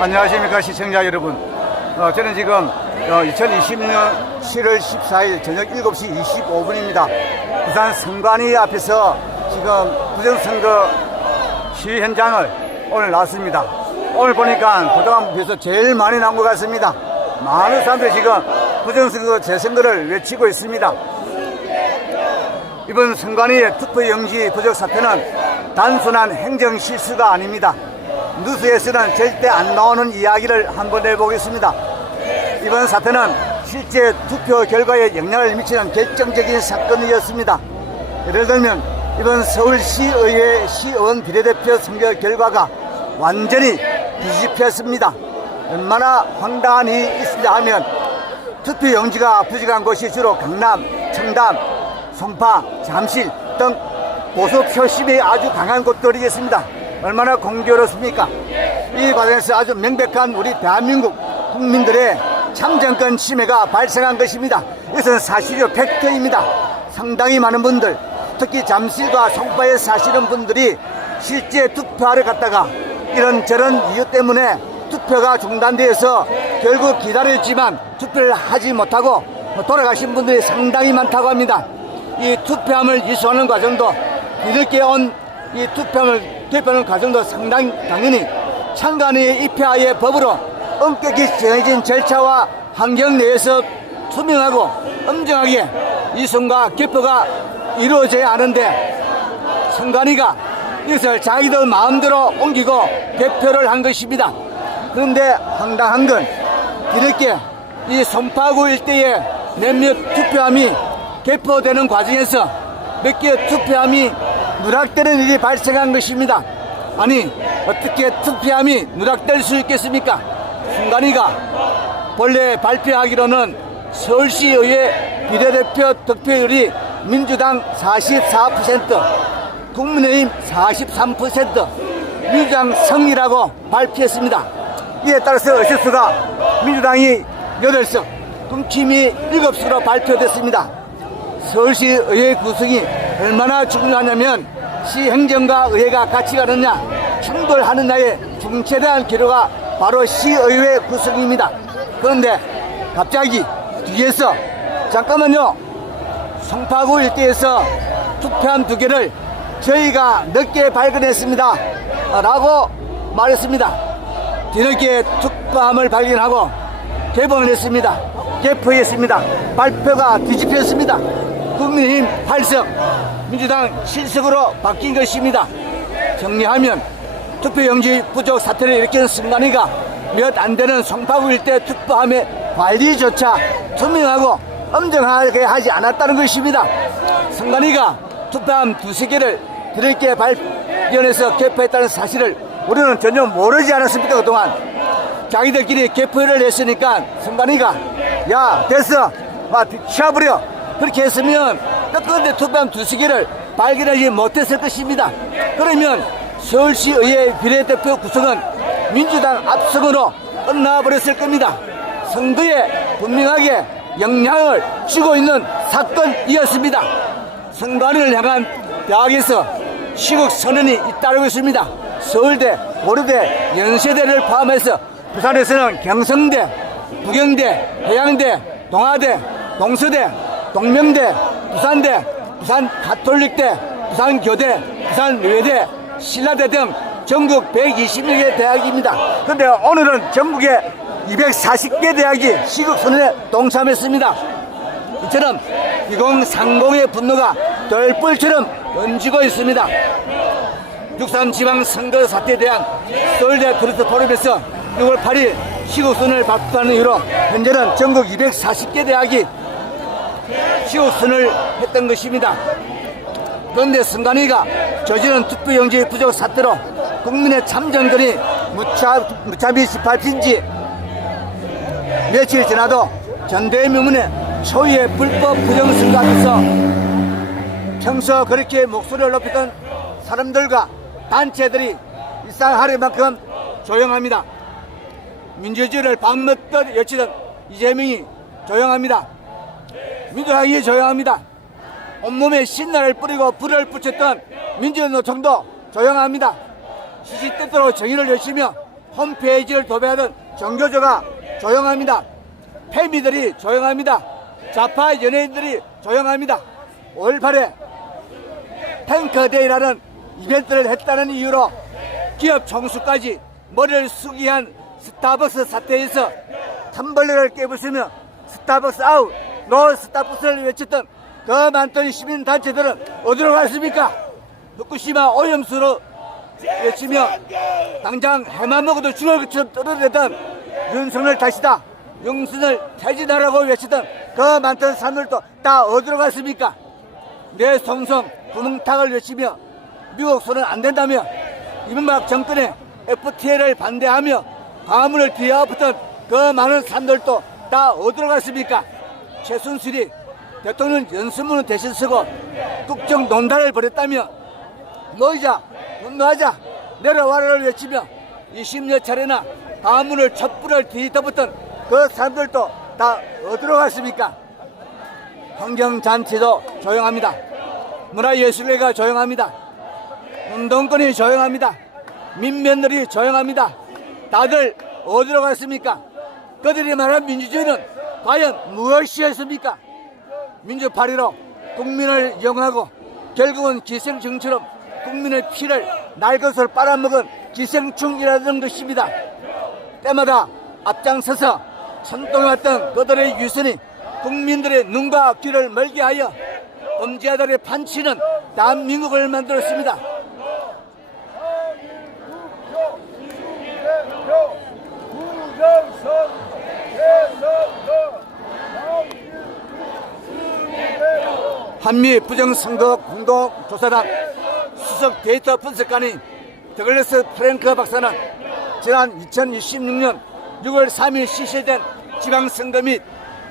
안녕하십니까 시청자 여러분. 저는 지금 2020년 7월 14일 저녁 7시 25분입니다. 부산 선관위 앞에서 지금 부정선거 시위 현장을 오늘 나왔습니다. 오늘 보니까 그동안 비해서 제일 많이 나온 것 같습니다. 많은 사람들이 지금 부정선거 재선거를 외치고 있습니다. 이번 선관위의 투표용지 부족 사태는 단순한 행정 실수가 아닙니다. 뉴스에서는 절대 안 나오는 이야기를 한번 해보겠습니다. 이번 사태는 실제 투표 결과에 영향을 미치는 결정적인 사건이었습니다. 예를 들면 이번 서울시의회 시의원 비례대표 선거 결과가 완전히 뒤집혔습니다. 얼마나 황당한 일이 있으냐 하면 투표용지가 부족한 곳이 주로 강남, 청담, 송파, 잠실 등 보수 표심이 아주 강한 곳들이겠습니다. 얼마나 공교롭습니까? 이 과정에서 아주 명백한 우리 대한민국 국민들의 참정권 침해가 발생한 것입니다. 이것은 사실이요 팩트입니다. 상당히 많은 분들, 특히 잠실과 송파에 사시는 분들이 실제 투표하러 갔다가 이런저런 이유 때문에 투표가 중단되어서 결국 기다렸지만 투표를 하지 못하고 돌아가신 분들이 상당히 많다고 합니다. 이 투표함을 이수하는 과정도 뒤늦게 온 이 투표하는 과정도 상당히 당연히 선관위의 입회하에 법으로 엄격히 정해진 절차와 환경 내에서 투명하고 엄정하게 이송과 개표가 이루어져야 하는데 선관위가 이것을 자기들 마음대로 옮기고 개표를 한 것입니다. 그런데 황당한 건 뒤늦게 이 송파구 일대에 몇몇 투표함이 개표되는 과정에서 몇 개 투표함이 누락되는 일이 발생한 것입니다. 아니 어떻게 투표함이 누락될 수 있겠습니까? 선관위가 본래 발표하기로는 서울시의회 비례대표 득표율이 민주당 44%, 국민의힘 43%, 민주당 승리라고 발표했습니다. 이에 따라서 어쩔 수가 민주당이 8석, 국힘이 7석으로 발표됐습니다. 서울시의회 구성이 얼마나 중요하냐면 시행정과 의회가 같이 가느냐 충돌하느냐의 중체대한 기로가 바로 시의회 구성입니다. 그런데 갑자기 뒤에서 잠깐만요, 송파구 일대에서 투표함 2개를 저희가 늦게 발견했습니다 라고 말했습니다. 뒤늦게 투표함을 발견하고 개봉을 했습니다. 개표했습니다. 발표가 뒤집혔습니다. 국민의힘 8석, 민주당 7석으로 바뀐 것입니다. 정리하면 투표용지 부족 사태를 일으킨 선관위가 몇 안 되는 송파구 일대 투표함의 관리조차 투명하고 엄정하게 하지 않았다는 것입니다. 선관위가 투표함 2-3개를 뒤늦게 발견해서 개표했다는 사실을 우리는 전혀 모르지 않았습니까? 그동안 자기들끼리 개표를 했으니까 선관위가 야 됐어 치워버려 그렇게 했으면 그런데 투표함 2-3개를 발견하지 못했을 것입니다. 그러면 서울시의회 비례대표 구성은 민주당 압승으로 끝나버렸을 겁니다. 선거에 분명하게 영향을 주고 있는 사건이었습니다. 선관위를 향한 대학에서 시국 선언이 잇따르고 있습니다. 서울대, 고려대, 연세대를 포함해서 부산에서는 경성대, 부경대, 해양대, 동아대, 동서대, 동명대, 부산대, 부산 가톨릭대, 부산교대, 부산외대, 신라대 등 전국 120개 대학입니다. 그런데 오늘은 전국에 240개 대학이 시국선언에 동참했습니다. 이처럼 2030의 분노가 돌불처럼 던지고 있습니다. 6.3 지방선거 사태에 대한 서울대 크루스 포럼에서 6월 8일 시국선언을 발표하는 이후로 현재는 전국 240개 대학이 시국선언을 했던 것입니다. 그런데 선관위가 저지른 투표용지 부족 사태로 국민의 참정권이 무참히 짓밟힌 지 며칠 지나도 전대미문의 초유의 불법 부정선거 앞에서 평소 그렇게 목소리를 높이던 사람들과 단체들이 일상하루만큼 조용합니다. 민주주의를 밤늦듯 외치던 이재명이 조용합니다. 민주당이 조용합니다. 온몸에 신나를 뿌리고 불을 붙였던 민주노총도 조용합니다. 시시때때로 정의를 외치며 홈페이지를 도배하던 종교조가 조용합니다. 패미들이 조용합니다. 좌파 연예인들이 조용합니다. 5월 8일 탱커데이라는 이벤트를 했다는 이유로 기업 총수까지 머리를 숙이게 한 스타벅스 사태에서 텀블러를 깨부수며 스타벅스 아웃, 노 스타벅스를 외쳤던 그 많던 시민단체들은 어디로 갔습니까? 후쿠시마 오염수로 외치며 당장 해만 먹어도 죽을 것처럼 떨어대던 윤석열 다시다, 윤석열 퇴진하라고 외치던 그 많던 사람들도 다 어디로 갔습니까? 내 송송 구멍탁을 외치며 미국 손은 안 된다며 이명박 정권의 FTA를 반대하며 가문을 뒤엎었던 그 많은 사람들도 다 어디로 갔습니까? 최순실이 대통령 연설문을 대신 쓰고 국정 논란을 벌였다며 모이자, 분노하자, 내려와라를 외치며 20여 차례나 가문을 촛불을 뒤덮었던 그 사람들도 다 어디로 갔습니까? 환경단체도 조용합니다. 문화예술계가 조용합니다. 운동권이 조용합니다. 민변들이 조용합니다. 다들 어디로 갔습니까? 그들이 말한 민주주의는 과연 무엇이었습니까? 민주파리로 국민을 이용하고 결국은 기생충처럼 국민의 피를 날것을 빨아먹은 기생충이라는 것입니다. 때마다 앞장서서 선동해왔던 그들의 유선이 국민들의 눈과 귀를 멀게 하여 범죄자들의 판치는 대한민국을 만들었습니다. 한미 부정선거 공동조사단 수석 데이터 분석관인 더글러스 프랭크 박사는 지난 2026년 6월 3일 실시된 지방선거 및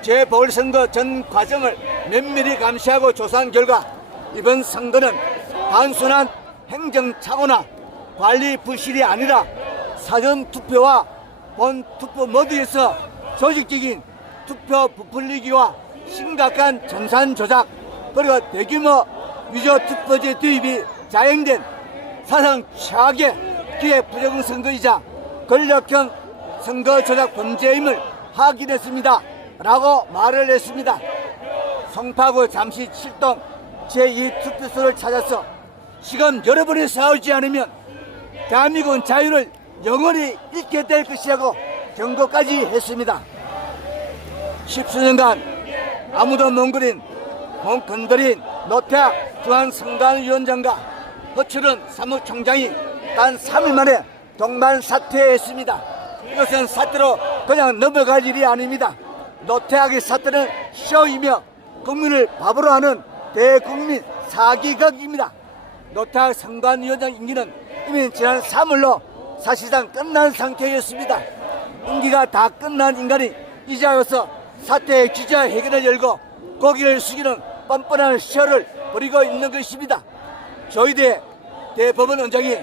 재보궐선거 전 과정을 면밀히 감시하고 조사한 결과 이번 선거는 단순한 행정착오나 관리 부실이 아니라 사전투표와 본투표 모두에서 조직적인 투표 부풀리기와 심각한 전산 조작 그리고 대규모 위조 투표제 투입이 자행된 사상 최악의 기획 부정선거이자 권력형 선거 조작 범죄임을 확인했습니다 라고 말을 했습니다. 송파구 잠시 7동 제2투표소를 찾아서 지금 여러분이 싸우지 않으면 대한민국은 자유를 영원히 잃게 될 것이라고 경고까지 했습니다. 10수년간 아무도 못 건드린 노태학 중앙선관위원장과 허철은 사무총장이 단 3일 만에 동반 사퇴했습니다. 이것은 사태로 그냥 넘어갈 일이 아닙니다. 노태학의 사태는 쇼이며 국민을 바보로 하는 대국민 사기극입니다. 노태학 선관위원장 임기는 이미 지난 3월로 사실상 끝난 상태였습니다. 임기가 다 끝난 인간이 이제 와서 사태의 기자회견을 열고 고개를 숙이는 뻔뻔한 쇼를 벌이고 있는 것입니다. 조희대 대법원원장이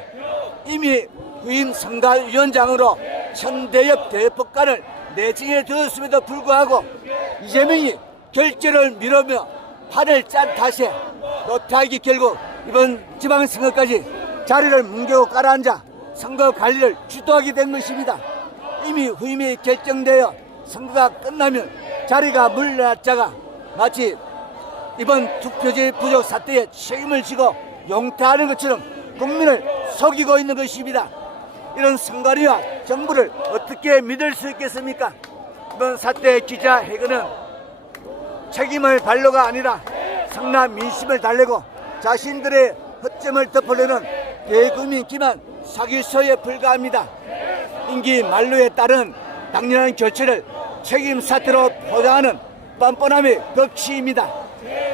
이미 후임 선관위원장으로 천대엽 대법관을 내정해 두었음에도 불구하고 이재명이 결재를 미루며 판을 짠 탓에 노태학이 결국 이번 지방선거까지 자리를 뭉개고 깔아앉아 선거 관리를 주도하게 된 것입니다. 이미 후임이 결정되어 선거가 끝나면 자리가 물러났자가 마치 이번 투표제 부족 사태에 책임을 지고 용퇴하는 것처럼 국민을 속이고 있는 것입니다. 이런 선관위와 정부를 어떻게 믿을 수 있겠습니까? 이번 사태의 기자회견은 책임을 반로가 아니라 성남 민심을 달래고 자신들의 허점을 덮으려는 대국민 기만 사기쇼에 불과합니다. 임기 만료에 따른 당연한 교체를 책임 사태로 포장하는 뻔뻔함의 법치입니다.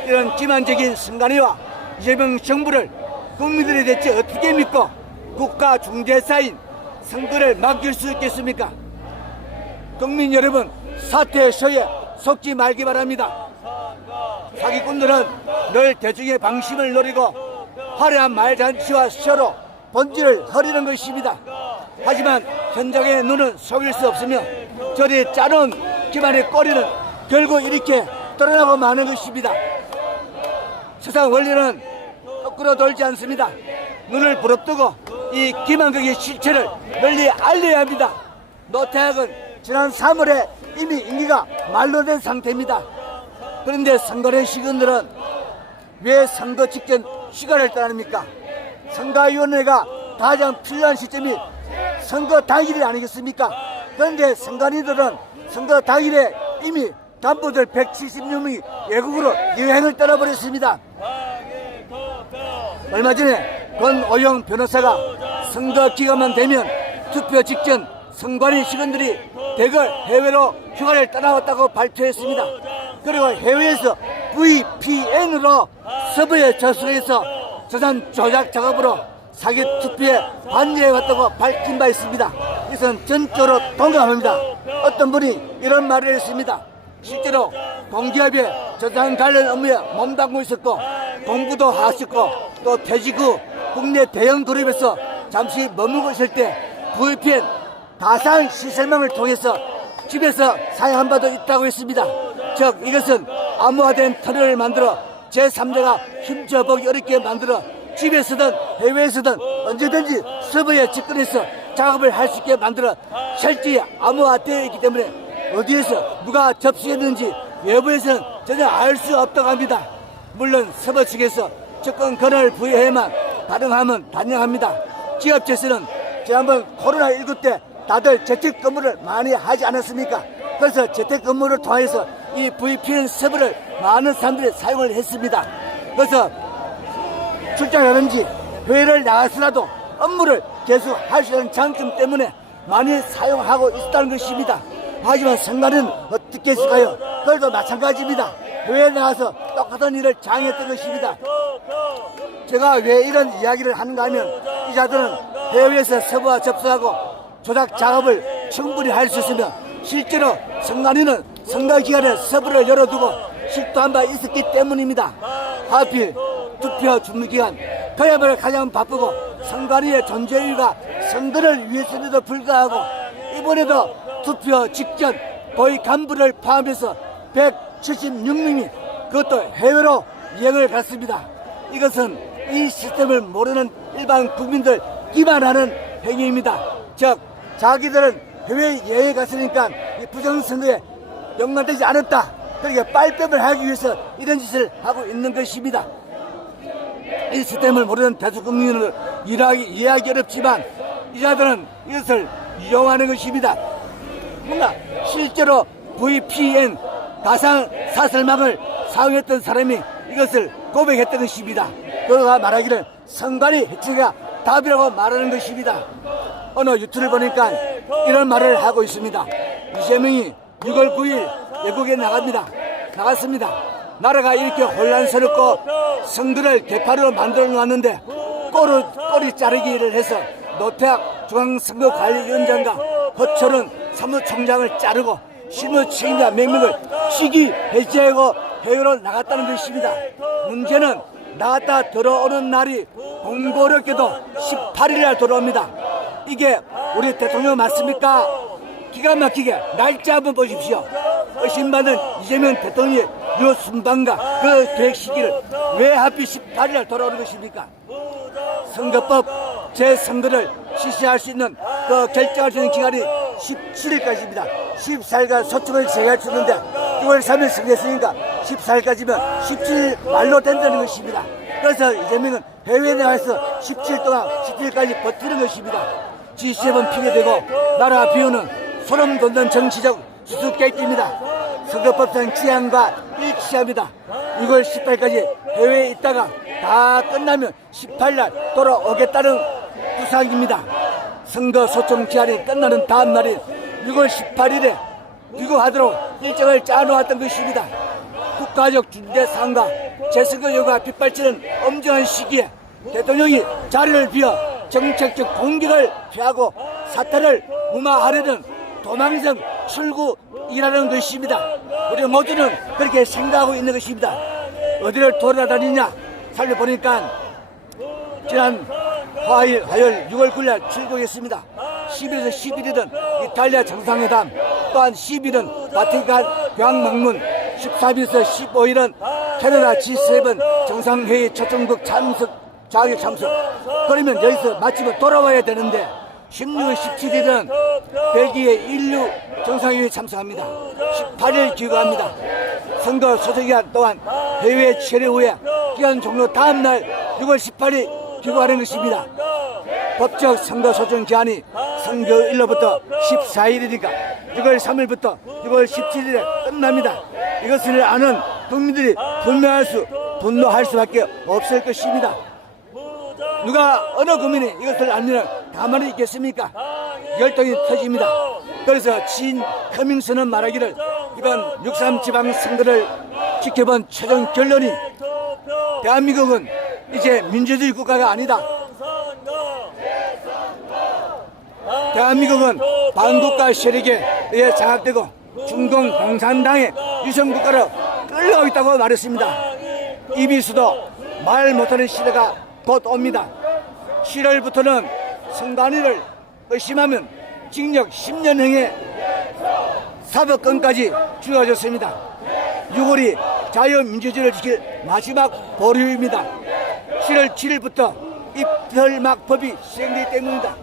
이런 기만적인 선관위와 이재명 정부를 국민들이 대체 어떻게 믿고 국가 중재사인 선거를 맡길 수 있겠습니까? 국민 여러분, 사퇴의 쇼에 속지 말기 바랍니다. 사기꾼들은 늘 대중의 방심을 노리고 화려한 말잔치와 쇼로 본질을 흐리는 것입니다. 하지만 현장의 눈은 속일 수 없으며 저리 짜놓은 기만의 꼬리는 결국 이렇게 드러나고 마는 것입니다. 세상 원리는 거꾸로 돌지 않습니다. 눈을 부릅뜨고 이 김한국의 실체를 널리 알려야 합니다. 노태악은 지난 3월에 이미 임기가 만료된 상태입니다. 그런데 선거의 시민들은 왜 선거 직전 시간을 떠납니까? 선거위원회가 가장 필요한 시점이 선거 당일이 아니겠습니까? 그런데 선관위들은 선거 당일에 이미 간부들 176명이 외국으로 여행을 떠나버렸습니다. 얼마 전에 권오영 변호사가 선거 기간만 되면 투표 직전 선관위 직원들이 대거 해외로 휴가를 떠나왔다고 발표했습니다. 그리고 해외에서 VPN으로 서버에 접속해서 저산 조작 작업으로 사기 투표에 관여해왔다고 밝힌 바 있습니다. 이것은 전적으로 동감합니다. 어떤 분이 이런 말을 했습니다. 실제로 공기업에 저산 관련 업무에 몸담고 있었고 공부도 하셨고 또 퇴직 후 국내 대형 그룹에서 잠시 머물고 있을 때 VPN 가상 시설망을 통해서 집에서 사용한 바도 있다고 했습니다. 즉 이것은 암호화된 터널을 만들어 제3자가 힘줘보기 어렵게 만들어 집에서든 해외에서든 언제든지 서버에 접근해서 작업을 할 수 있게 만들어 실제 암호화되어 있기 때문에 어디에서 누가 접수했는지 외부에서는 전혀 알 수 없다고 합니다. 물론 서버 측에서 접근 권한을 부여해야만 가능하면 단행합니다. 기업체에서는 지난번 코로나19 때 다들 재택근무를 많이 하지 않았습니까? 그래서 재택근무를 통해서 이 VPN 서버를 많은 사람들이 사용을 했습니다. 그래서 출장하는지 회의를 나가서라도 업무를 계속 할 수 있는 장점 때문에 많이 사용하고 있다는 것입니다. 하지만 선관위는 어떻게 했을까요? 그래도 마찬가지입니다. 회의에 나가서 똑같은 일을 장했던 것입니다. 제가 왜 이런 이야기를 하는가 하면 이 자들은 해외에서 서버와 접속하고 조작 작업을 충분히 할 수 있으며 실제로 선관위는 선거 기간에 서버를 열어두고 실토한 바 있었기 때문입니다. 하필 투표 준비기간 그야말로 가장 바쁘고 선관위의 존재 이유가 선거를 위해서에도 불구하고 이번에도 투표 직전 고위 간부를 포함해서 176명이 그것도 해외로 여행을 갔습니다. 이것은 이 시스템을 모르는 일반 국민들 기만하는 행위입니다. 즉 자기들은 해외 여행에 갔으니까 이 부정선거에 연관되지 않았다. 그러니까 빨법을 하기 위해서 이런 짓을 하고 있는 것입니다. 이 시스템을 모르는 대중국민을 이해하기 어렵지만 이 자들은 이것을 이용하는 것입니다. 뭔가 실제로 VPN 가상 사설망을 사용했던 사람이 이것을 고백했던 것입니다. 그가 말하기를 선관위 해체가 답이라고 말하는 것입니다. 어느 유튜브를 보니까 이런 말을 하고 있습니다. 이재명이 6월 9일 외국에 나갔습니다. 나라가 이렇게 혼란스럽고 선거를 개파로 만들어 놨는데 꼬리 자르기를 해서 노태악 중앙선거관리위원장과 허철은 사무총장을 자르고 실무 책임자 몇 명을 시기 해제하고 해외로 나갔다는 것입니다. 문제는 나갔다 들어오는 날이 공교롭게도 18일에 들어옵니다. 이게 우리 대통령 맞습니까? 기가 막히게 날짜 한번 보십시오. 의심받는 이재명 대통령의 이 순방과 그 계획 시기를 왜 하필 18일에 돌아오는 것입니까? 선거법 제3조를 실시할 수 있는 그 결정할 수 있는 기간이 17일까지입니다. 14일간 소축을 제기할 수 있는데 6월 3일 선거했으니까 14일까지면 17일 말로 된다는 것입니다. 그래서 이재명은 해외에 나가서 17일 동안 17일까지 버티는 것입니다. G7 피게되고 나라 비우는 소름 돋는 정치적 수수께끼입니다. 선거법상 취향과 일치합니다. 6월 18일까지 해외에 있다가 다 끝나면 18일 돌아오겠다는 구상입니다. 선거 소청 기한이 끝나는 다음 날인 6월 18일에 귀국하도록 일정을 짜놓았던 것입니다. 국가적 중대사안과 재선거 요구가 빗발치는 엄중한 시기에 대통령이 자리를 비워 정책적 공격을 피하고 사태를 무마하려는 도망성 출구이라는 것입니다. 우리 모두는 그렇게 생각하고 있는 것입니다. 어디를 돌아다니냐 살펴보니까 지난 화요일 6월 9일 출국했습니다. 10일에서 11일은 이탈리아 정상회담, 또한 10일은 바티칸 교황방문, 13일에서 15일은 캐나다 G7 정상회의 초청국 참석 자기 참석. 그러면 여기서 마치고 돌아와야 되는데 16일, 17일은 벨기에 인류 정상회의에 참석합니다. 18일 귀국합니다. 선거 소속기간 또한 해외 체류 후에 기간 종료 다음날 6월 18일 귀국하는 것입니다. 법적 선거 소정 기한이 선거일로부터 14일이니까 6월 3일부터 6월 17일에 끝납니다. 이것을 아는 국민들이 분노할 수밖에 없을 것입니다. 누가 어느 국민이 이것을 알면 가만히 있겠습니까? 열등이 터집니다. 그래서 진 커밍스는 말하기를 이번 6.3 지방선거를 지켜본 최종 결론이 대한민국은 이제 민주주의 국가가 아니다. 대한민국은 반국가 세력에 의해 장악되고 중공 공산당의 유성국가로 끌려오고 있다고 말했습니다. 이비수도 말 못하는 시대가 곧 옵니다. 7월부터는 선관위를 의심하면 징역 10년형의 사법권까지 주어졌습니다. 6월이 자유민주주의를 지킬 마지막 보류입니다. 7월 7일부터 입털막법이 시행되기 때문입니다.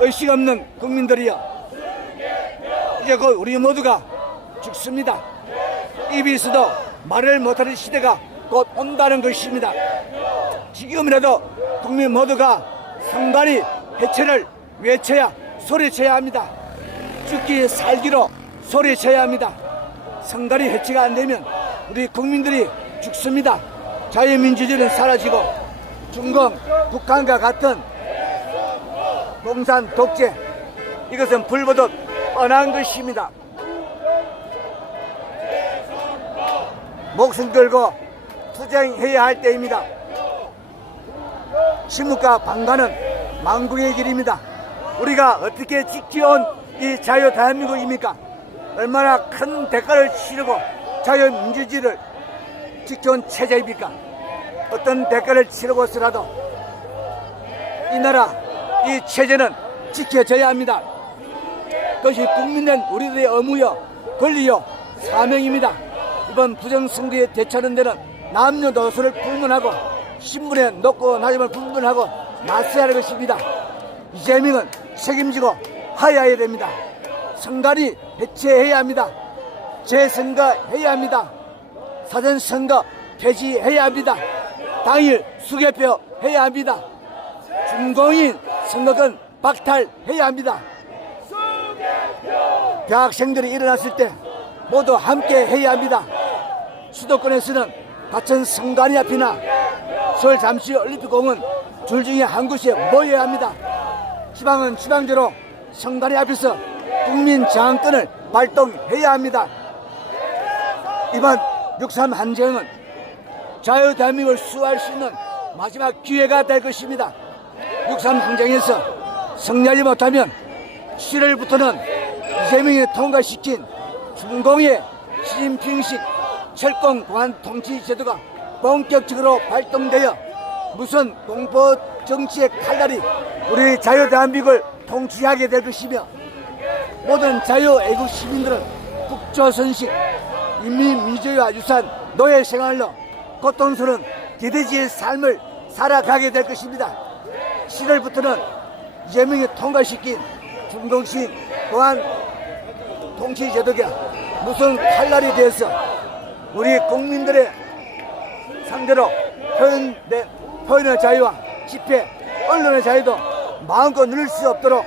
의식 없는 국민들이여, 이제 곧 우리 모두가 죽습니다. 이비수도 말을 못하는 시대가 곧 온다는 것입니다. 지금이라도 국민 모두가 선관위 해체를 외쳐야 소리쳐야 합니다. 죽기 살기로 소리쳐야 합니다. 선관위 해체가 안 되면 우리 국민들이 죽습니다. 자유민주주의는 사라지고 중공, 북한과 같은 공산 독재, 이것은 불보듯 뻔한 것입니다. 목숨 걸고 투쟁해야 할 때입니다. 침묵과 방관은 망국의 길입니다. 우리가 어떻게 지켜온 이 자유 대한민국입니까? 얼마나 큰 대가를 치르고 자유민주주의를 지켜온 체제입니까? 어떤 대가를 치르고서라도 이 나라, 이 체제는 지켜져야 합니다. 그것이 국민된 우리들의 의무요, 권리요, 사명입니다. 이번 부정선거에 대처하는 데는 남녀노소를 불문하고 신분에 높고 낮음을 불문하고 나서야 할 것입니다. 이재명은 책임지고 하야해야 됩니다. 선관위 해체해야 합니다. 재선거해야 합니다. 사전선거 폐지해야 합니다. 당일 수개표 해야 합니다. 중공인 선거권 박탈해야 합니다. 대학생들이 일어났을 때 모두 함께 해야 합니다. 수도권에서는 가천 선관위 앞이나 서울 잠시 올림픽공원 둘 중에 한 곳에 모여야 합니다. 지방은 지방대로 선관위 앞에서 국민 저항권을 발동해야 합니다. 이번 6.3 항쟁은 자유 대한민국을 수호할 수 있는 마지막 기회가 될 것입니다. 6.3 항쟁에서 승리하지 못하면 7월부터는 이재명이 통과시킨 중공의 시진핑식 철권 공안 통치 제도가 본격적으로 발동되어 무슨 공포 정치의 칼날이 우리 자유 대한민국을 통치하게 될 것이며, 모든 자유 애국 시민들은 북조선식 인민민주주의와 유사한 노예 생활로 고통스러운 기대지의 삶을 살아가게 될 것입니다. 7월부터는 이재명이 통과시킨 중공식 공안 통치 제도가 무슨 칼날이 되어서 우리 국민들의 상대로 표현의 자유와 집회, 언론의 자유도 마음껏 누릴 수 없도록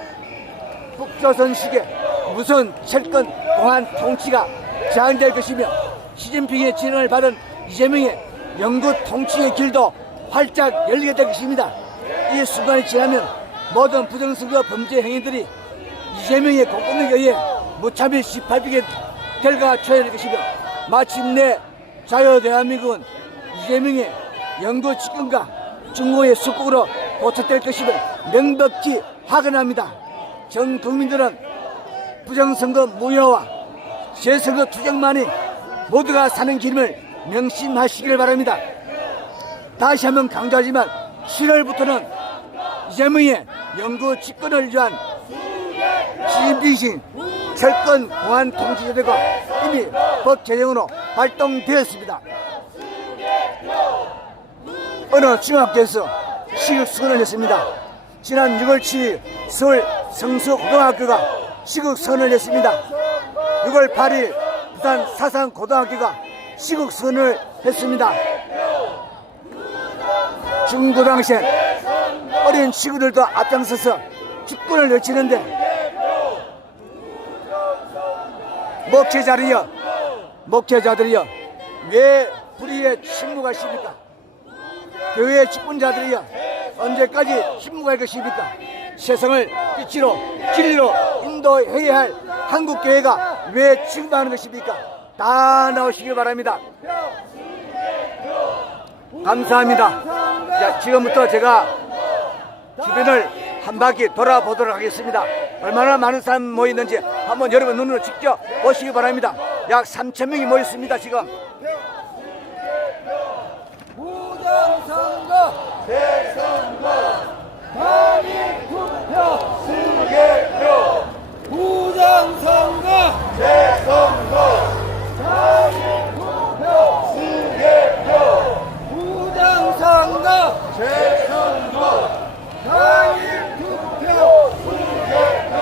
북조선식의 무슨 철권 공안 통치가 제한될 것이며, 시진핑의 지령을 받은 이재명의 영구 통치의 길도 활짝 열리게 될 것입니다. 이 순간이 지나면 모든 부정선거 범죄 행위들이 이재명의 공권력에 의해 무참히 짓밟히게 결과가 초래될 것이며, 마침내 자유 대한민국은 이재명의 영구 집권과 중공의 속국으로 고쳐될 것임을 명백히 확언합니다. 전 국민들은 부정선거 무효와 재선거 투쟁만이 모두가 사는 길임을 명심하시길 바랍니다. 다시 한번 강조하지만 7월부터는 이재명의 영구 집권을 위한 시진핑식 철권 공안 통치 제도가 이미 법 제정으로 발동되었습니다. 어느 중학교에서 시국 선언을 했습니다. 지난 6월 7일 서울 성수고등학교가 시국 선언을 했습니다. 6월 8일 부산 사상고등학교가 시국 선언을 했습니다. 중고등학생 어린 친구들도 앞장서서 축구를 외치는데 목회자들이여 왜 불의에 침묵하십니까? 교회 직분자들이여 언제까지 침묵할 것입니까? 세상을 빛으로 진리로 인도해야 할 한국교회가 왜 침묵하는 것입니까? 다 나오시기 바랍니다. 감사합니다. 자, 지금부터 제가 주변을 한 바퀴 돌아보도록 하겠습니다. 얼마나 많은 사람이 모였는지 한번 여러분 눈으로 직접 보시기 바랍니다. 약 3,000명이 모였습니다. 지금 부정선거 대선거 단일투표 수개표 부정선거 대선거 단일투표 수개표 부정선거 대선거 단일투표 수개표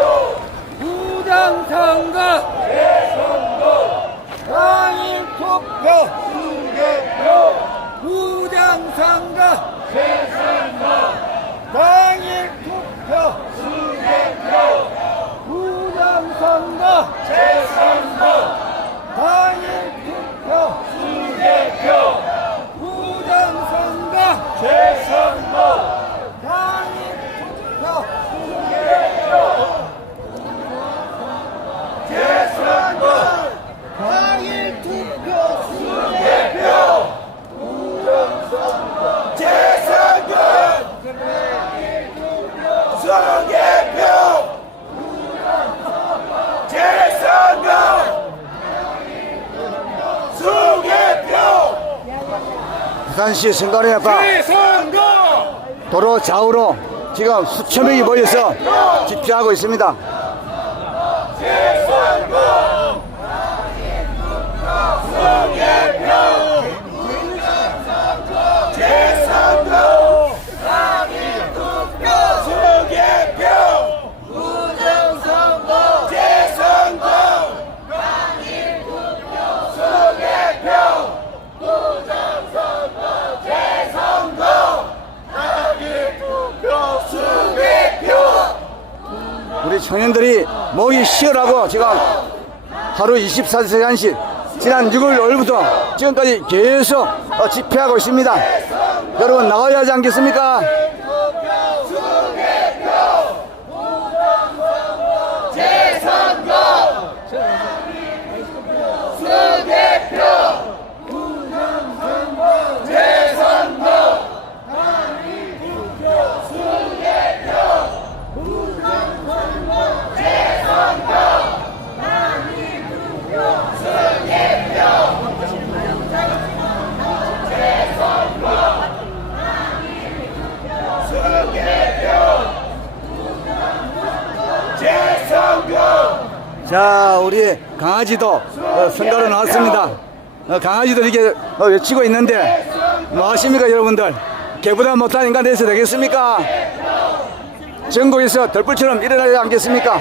부정선거 대선거 단일투표 수개표 부정선거 재선거 당일 투표 수개표 부정선거 재선거 당일 투표 수개표 부정선거 재선거 당일 투표 수개표 재선거 당일 투표 수개표 부산시 선관위 앞 도로 좌우로 지금 수천 명이 모여서 집회하고 있습니다. 우리 청년들이 목이 쉬어라고 지금 하루 24시간씩 지난 6월 5일부터 지금까지 계속 집회하고 있습니다. 여러분 나와야 하지 않겠습니까? 자, 우리 강아지도 선거로 나왔습니다. 강아지도 이렇게 외치고 있는데 뭐 하십니까 여러분들? 개보다 못한 인간 돼서 되겠습니까? 전국에서 덜불처럼 일어나지 않겠습니까?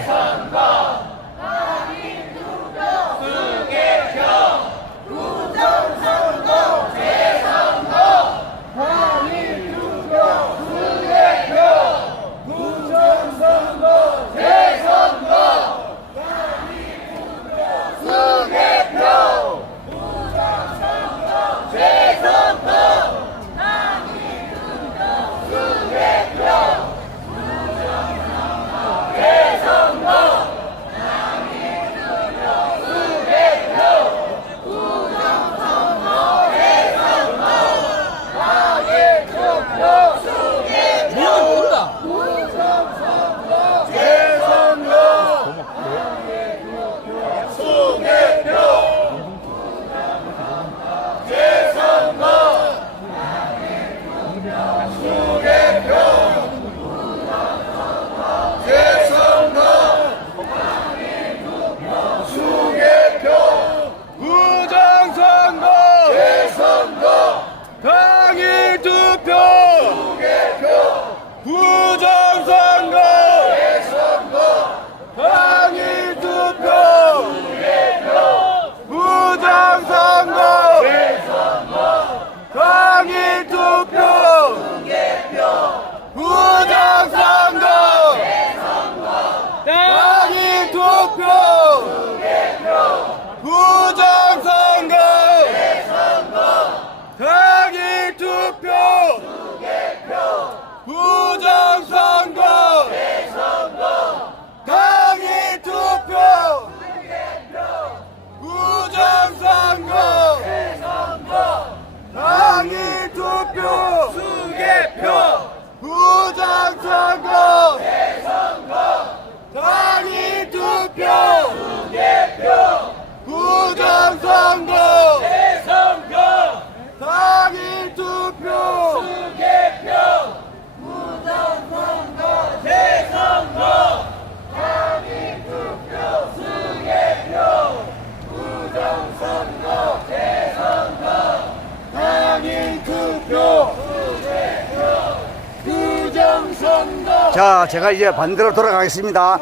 자, 제가 이제 반대로 돌아가겠습니다.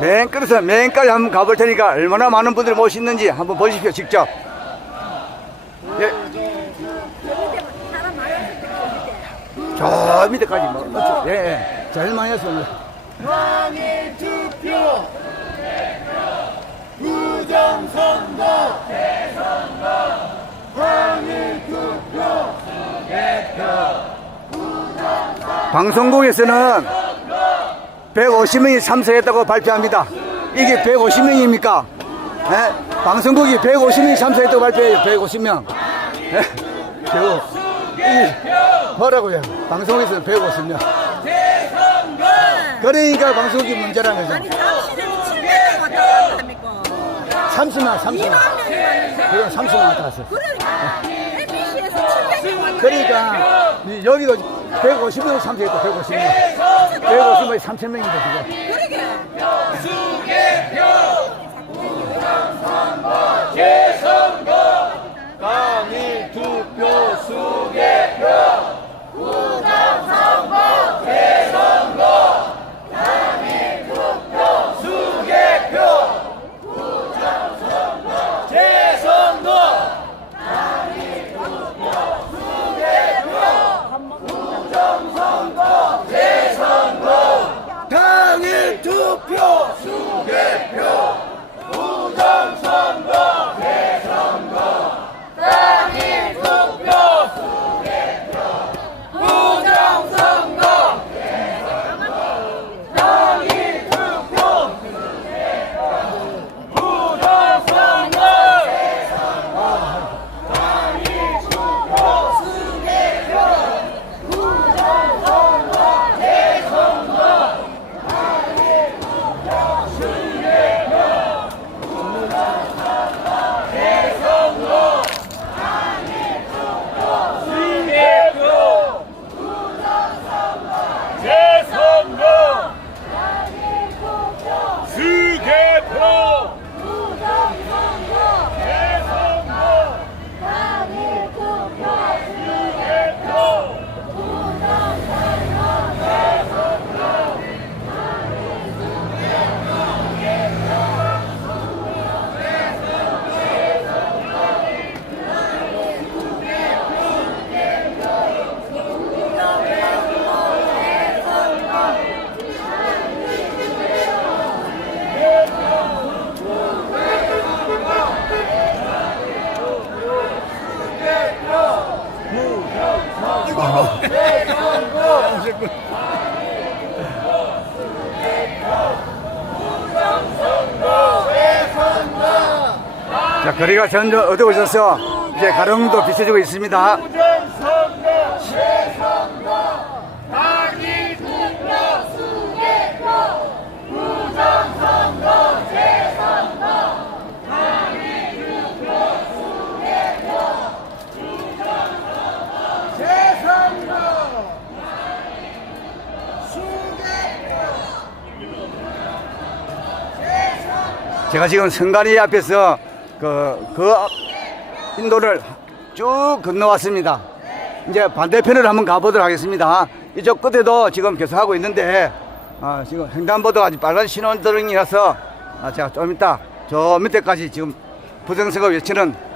맨 끝에서 맨까지 한번 가볼 테니까 얼마나 많은 분들이 모시는지 한번 보십시오, 직접. 예. 저 밑에까지 뭐, 예, 예. 제일 많이 했습니다. 당일 투표 부정선거 당일 투표 방송국에서는 150명이 참석했다고 발표합니다. 이게 150명입니까? 예? 방송국이 150명이 참석했다고 발표해요. 150명. 예? 이게 뭐라고요? 방송국에서는 150명. 그러니까 방송국이 문제라는 거죠. 아니 당시에는 700명 왔다 갔다 합니까? 30만. 2만 명이 왔는데 그럼 30만 왔다 갔어요. 그러니까 MBC에서 700명 왔다 그러니까 여기도 150명 참석했다. 150명. 150명이 3,000명인데 지금. 그러게 당일 투표 수개표 당일 투표 수개표 부정선거 대선거 당일 투표 수개표 부정선거 당일 투표 부정선거 당일 투표 수개표 부정선거 대선거 자, 거리가 점점 어두워 져서 이제 가릉도 비춰지고 있습니다. 당일 투표 수개표 부정선거 재선거 당일 투표 수개표 부정선거 재선거 제가 지금 선관위 앞에서 그 인도를 쭉 건너왔습니다. 이제 반대편으로 한번 가보도록 하겠습니다. 이쪽 끝에도 지금 계속하고 있는데 지금 횡단보도가 아직 빨간 신호등이라서 제가 좀 이따 저 밑에까지 지금 부정선거 외치는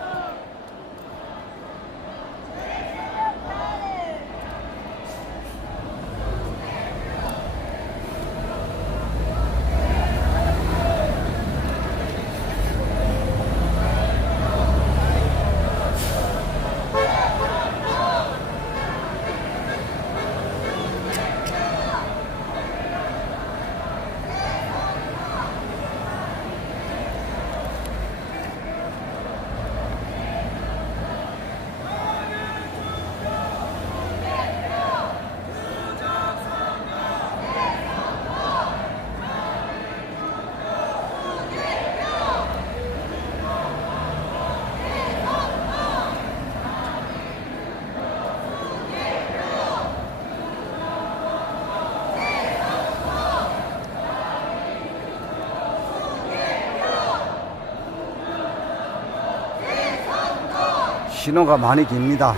신호가 많이 깁니다.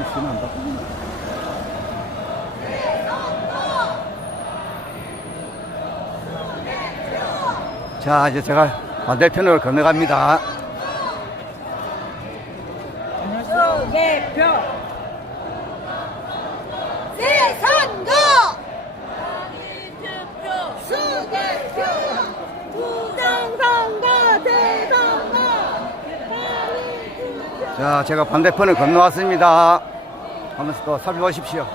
있으면 안 바쁩니다. 자, 이제 제가 반대편으로 건너갑니다. 수개표 새 선거 수개표 부정선거 대선거 자, 제가 반대편을 건너왔습니다. 하면서 또 살펴보십시오.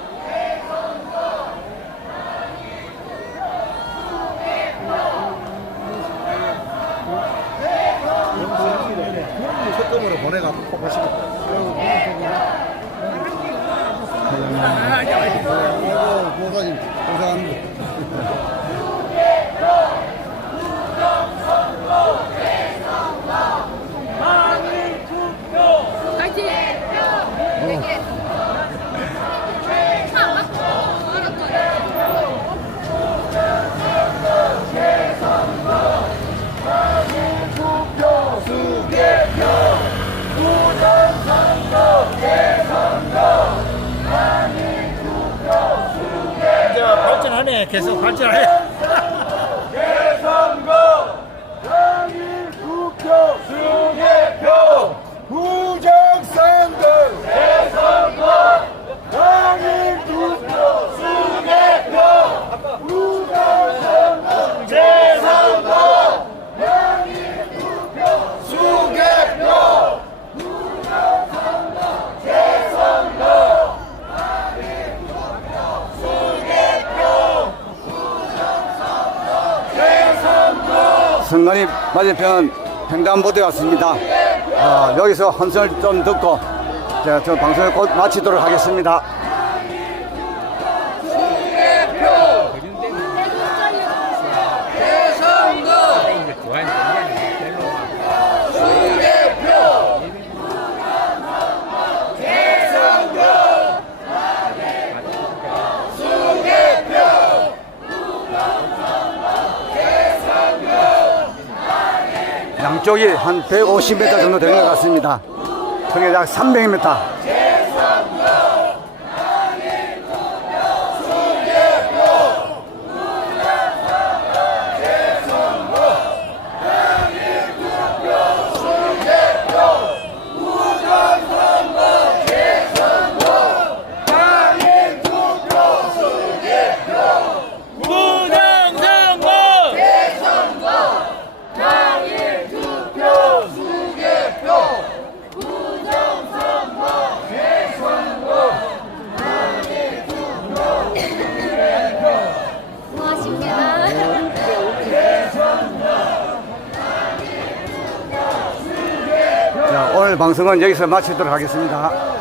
첫금으로 보내가지고 보시고. 목사님 감사합니다. 이제 발전하네. 계속 발전하네. 대선거 당일 투표 수개표 부정선거 대선거 당일 투표 수개표 부정선거 대선거 당일 투표 수개표 부정선거 대선거 선관위 맞은편 횡단보도에 왔습니다. 여기서 한선을 좀 듣고 제가 저 방송을 곧 마치도록 하겠습니다. 양쪽이 한 150m 정도 되는 것 같습니다. 저게 약 300m. 자, 오늘 방송은 여기서 마치도록 하겠습니다.